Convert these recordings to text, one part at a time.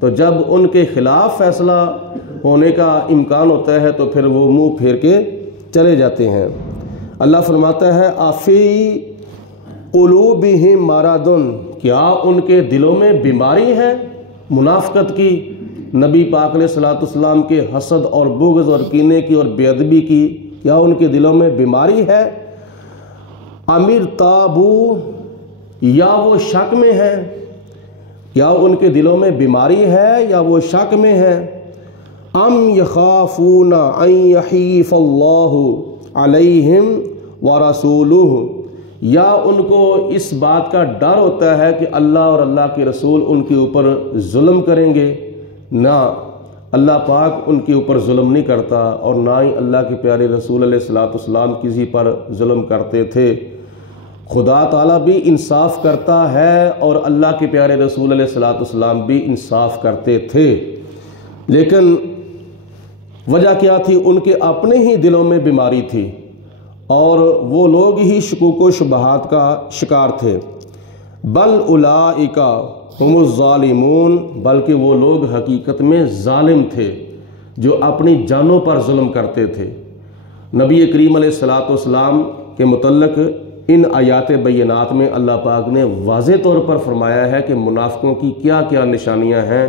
تو جب ان کے خلاف فیصلہ ہونے کا امکان ہوتا ہے تو پھر وہ منہ پھیر کے چلے جاتے ہیں۔ اللہ فرماتا ہے آفی قلوبہم مرض، کیا ان کے دلوں میں بیماری ہے منافقت کی، نبی پاک علیہ الصلوۃ والسلام کے حسد اور بغض اور کینے کی اور بے ادبی کی، کیا ان کے دلوں میں بیماری ہے؟ امر تابو، یا وہ شک میں ہے، کیا ان کے دلوں میں بیماری ہے یا وہ شک میں ہے؟ ام یخافون ان یحیف اللہ علیہم ورسولہ، یا ان کو اس بات کا ڈر ہوتا ہے کہ اللہ اور اللہ کے رسول ان کے اوپر ظلم کریں گے؟ نہ، اللہ پاک ان کے اوپر ظلم نہیں کرتا، اور نہ ہی اللہ کے پیارے رسول علیہ الصلوۃ والسلام کسی پر ظلم کرتے تھے۔ خدا تعالیٰ بھی انصاف کرتا ہے اور اللہ کے پیارے رسول علیہ الصلوۃ والسلام بھی انصاف کرتے تھے، لیکن وجہ کیا تھی؟ ان کے اپنے ہی دلوں میں بیماری تھی اور وہ لوگ ہی شکوک و شبہات کا شکار تھے۔ بل اولئک ہم الظالمون، بلکہ وہ لوگ حقیقت میں ظالم تھے جو اپنی جانوں پر ظلم کرتے تھے۔ نبی کریم علیہ الصلوۃ والسلام کے متعلق ان آیات بینات میں اللہ پاک نے واضح طور پر فرمایا ہے کہ منافقوں کی کیا کیا نشانیاں ہیں۔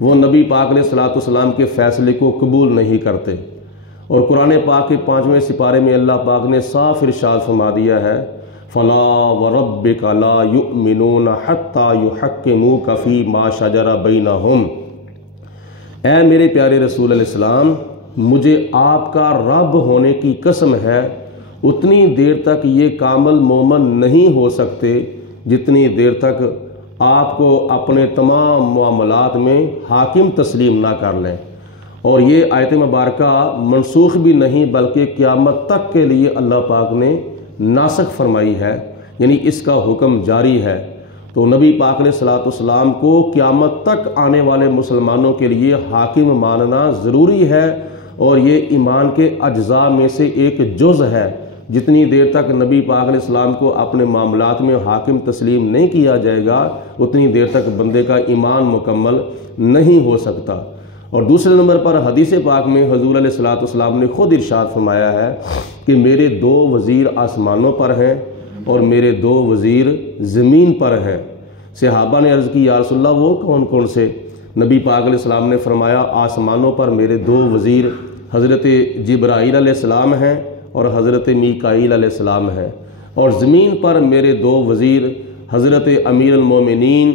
وہ نبی پاک علیہ الصلوۃ والسلام کے فیصلے کو قبول نہیں کرتے، اور قرآن پاک کے 5ویں سپارے میں اللہ پاک نے صاف ارشاد فرما دیا ہے فلا وربک لا یؤمنون حتی یحکموک فیما شجر بینہم، اے میرے پیارے رسول علیہ السلام، مجھے آپ کا رب ہونے کی قسم ہے، اتنی دیر تک یہ کامل مومن نہیں ہو سکتے جتنی دیر تک آپ کو اپنے تمام معاملات میں حاکم تسلیم نہ کر لیں۔ اور یہ آیت مبارکہ منسوخ بھی نہیں بلکہ قیامت تک کے لیے اللہ پاک نے ناسخ فرمائی ہے، یعنی اس کا حکم جاری ہے۔ تو نبی پاک علیہ الصلوۃ والسلام کو قیامت تک آنے والے مسلمانوں کے لیے حاکم ماننا ضروری ہے، اور یہ ایمان کے اجزاء میں سے ایک جز ہے۔ جتنی دیر تک نبی پاک علیہ السلام کو اپنے معاملات میں حاکم تسلیم نہیں کیا جائے گا، اتنی دیر تک بندے کا ایمان مکمل نہیں ہو سکتا۔ اور دوسرے نمبر پر حدیث پاک میں حضور علیہ الصلوۃ والسلام نے خود ارشاد فرمایا ہے کہ میرے 2 وزیر آسمانوں پر ہیں اور میرے 2 وزیر زمین پر ہیں۔ صحابہ نے عرض کی یا رسول اللہ وہ کون کون سے؟ نبی پاک علیہ السلام نے فرمایا آسمانوں پر میرے 2 وزیر حضرت جبرائیل علیہ السلام ہیں اور حضرت میکائیل علیہ السلام ہیں، اور زمین پر میرے 2 وزیر حضرت امیر المومنین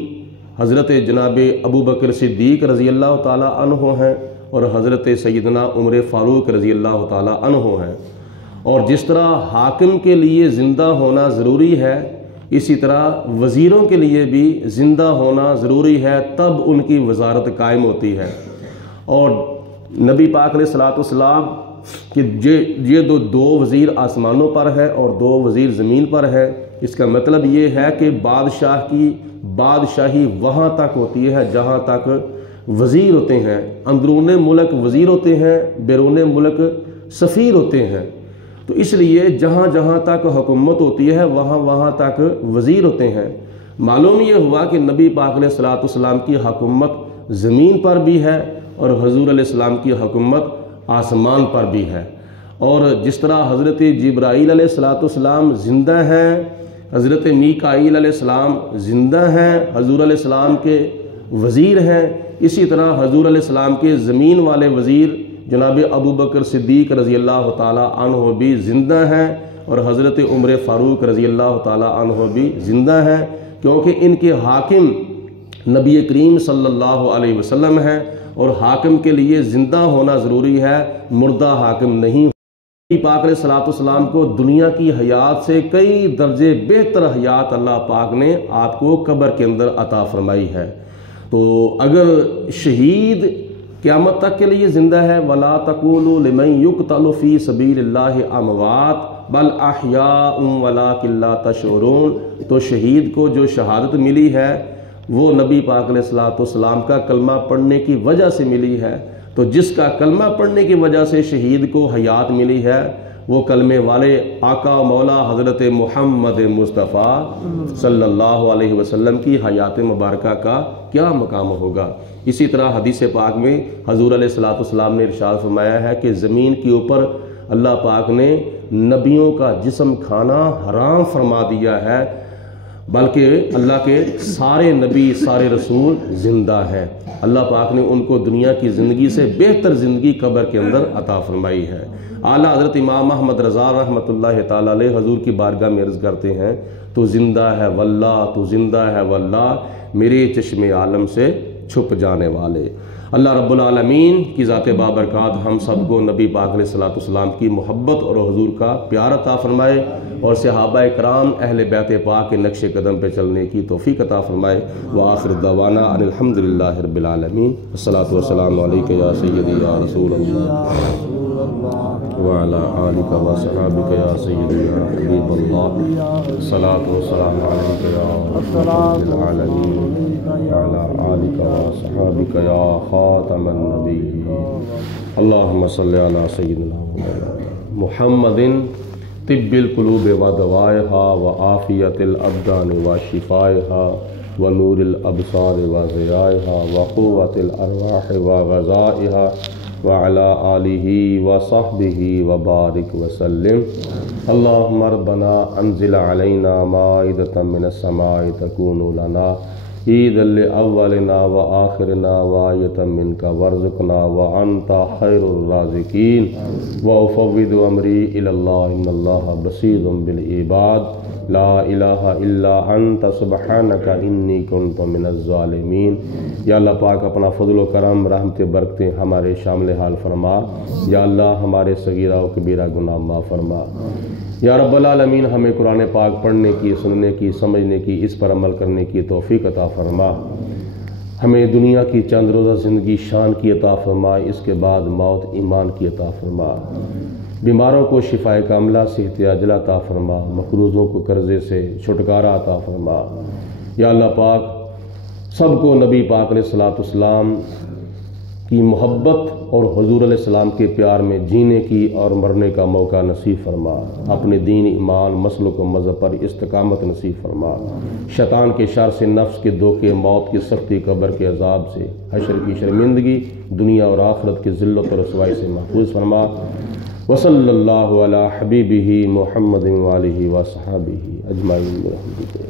حضرت جناب ابو بکر صدیق رضی اللہ تعالیٰ عنہ ہیں اور حضرت سیدنا عمر فاروق رضی اللہ تعالیٰ عنہ ہیں۔ اور جس طرح حاکم کے لیے زندہ ہونا ضروری ہے، اسی طرح وزیروں کے لیے بھی زندہ ہونا ضروری ہے، تب ان کی وزارت قائم ہوتی ہے۔ اور نبی پاک علیہ الصلوۃ والسلام کہ یہ 2 وزیر آسمانوں پر ہے اور 2 وزیر زمین پر ہے، اس کا مطلب یہ ہے کہ بادشاہ کی بادشاہی وہاں تک ہوتی ہے جہاں تک وزیر ہوتے ہیں، اندرون ملک وزیر ہوتے ہیں، بیرون ملک سفیر ہوتے ہیں۔ تو اس لیے جہاں جہاں تک حکومت ہوتی ہے وہاں وہاں تک وزیر ہوتے ہیں۔ معلوم یہ ہوا کہ نبی پاک علیہ الصلوۃ والسلام کی حکومت زمین پر بھی ہے اور حضور علیہ السلام کی حکومت آسمان پر بھی ہے۔ اور جس طرح حضرت جبرائیل علیہ الصلوۃ والسلام زندہ ہیں، حضرت میکائیل علیہ السلام زندہ ہیں، حضور علیہ السلام کے وزیر ہیں، اسی طرح حضور علیہ السلام کے زمین والے وزیر جناب ابو بکر صدیق رضی اللہ تعالیٰ عنہ بھی زندہ ہیں، اور حضرت عمر فاروق رضی اللہ تعالیٰ عنہ بھی زندہ ہیں، کیونکہ ان کے حاکم نبی کریم صلی اللہ علیہ وسلم ہیں، اور حاکم کے لیے زندہ ہونا ضروری ہے، مردہ حاکم نہیں۔ نبی پاک علیہ الصلوۃ والسلام کو دنیا کی حیات سے کئی درجے بہتر حیات اللہ پاک نے آپ کو قبر کے اندر عطا فرمائی ہے۔ تو اگر شہید قیامت تک کے لیے زندہ ہے وَلَا تَقُولُوا لِمَنْ يُقْتَلُ فِي سَبِيلِ اللَّهِ أَمْوَاتٌ بَلْ أَحْيَاءٌ وَلَٰكِن لَا تَشْعُرُونَ، تو شہید کو جو شہادت ملی ہے وہ نبی پاک علیہ الصلوۃ والسلام کا کلمہ پڑھنے کی وجہ سے ملی ہے۔ تو جس کا کلمہ پڑھنے کی وجہ سے شہید کو حیات ملی ہے وہ کلمے والے آقا و مولا حضرت محمد مصطفیٰ صلی اللہ علیہ وسلم کی حیات مبارکہ کا کیا مقام ہوگا۔ اسی طرح حدیث پاک میں حضور علیہ السلام نے ارشاد فرمایا ہے کہ زمین کے اوپر اللہ پاک نے نبیوں کا جسم کھانا حرام فرما دیا ہے، بلکہ اللہ کے سارے نبی سارے رسول زندہ ہیں۔ اللہ پاک نے ان کو دنیا کی زندگی سے بہتر زندگی قبر کے اندر عطا فرمائی ہے۔ اعلیٰ حضرت امام احمد رضا رحمۃ اللہ تعالیٰ علیہ حضور کی بارگاہ میں عرض کرتے ہیں، تو زندہ ہے واللہ، تو زندہ ہے واللہ، میرے چشم عالم سے چھپ جانے والے۔ اللہ رب العالمین کی ذات بابرکات ہم سب کو نبی پاک علیہ السلام کی محبت اور حضور کا پیار عطا فرمائے، اور صحابہ کرام اہل بیت پاک کے نقش قدم پہ چلنے کی توفیق عطا فرمائے۔ وآخر دعوانا ان الحمد للہ رب العالمین۔ الصلاۃ والسلام علیک یا سیدی یا رسول اللہ وعلی آلک و صحابک یا سیدی یا حبیب اللہ۔ الصلاۃ والسلام علیک یا رب العالمین وعلی آلک و صحابک یا خاتم النبیین۔ اللہم صلی علی سیدنا محمد طب القلوب و دوائها و عافیت الابدان و شفائها و نور الابصار و ضیائها و قوت الارواح و غذائها وعلى آلہ وصحبہ وبارک وسلم۔ اللہم ربنا انزل علینا مائدۃ من السماء تکون لنا عیدا لأولنا وآخرنا وآیۃ منک وارزقنا وانت خیر الرازقین۔ وافوض امری الی اللہ ان اللہ بصیر بالعباد لا الہ الا انت سبحانک انی کنت من الظالمین۔ یا اللہ پاک اپنا فضل و کرم رحمت برکتیں ہمارے شامل حال فرما۔ یا اللہ ہمارے صغیرہ و کبیرہ گناہ معاف فرما۔ یا رب العالمین ہمیں قرآن پاک پڑھنے کی، سننے کی، سمجھنے کی، اس پر عمل کرنے کی توفیق عطا فرما۔ ہمیں دنیا کی چند روزہ زندگی شان کی عطا فرما، اس کے بعد موت ایمان کی عطا فرما۔ بیماروں کو شفائے کاملہ صحت عاجلہ عطا فرما، مقروضوں کو قرضے سے چھٹکارا عطا فرما۔ یا اللہ پاک سب کو نبی پاک علیہ السلام کی محبت اور حضور علیہ السلام کے پیار میں جینے کی اور مرنے کا موقع نصیب فرما۔ اپنے دین، ایمان، مسلک و مذہب پر استقامت نصیب فرما۔ شیطان کے شر سے، نفس کے دھوکے، موت کی سختی، قبر کے عذاب سے، حشر کی شرمندگی، دنیا اور آخرت کی ذلت اور رسوائی سے محفوظ فرما۔ وصلی اللہ علی حبیبہ محمد وآلہ وصحبہ اجمعین برحمتک۔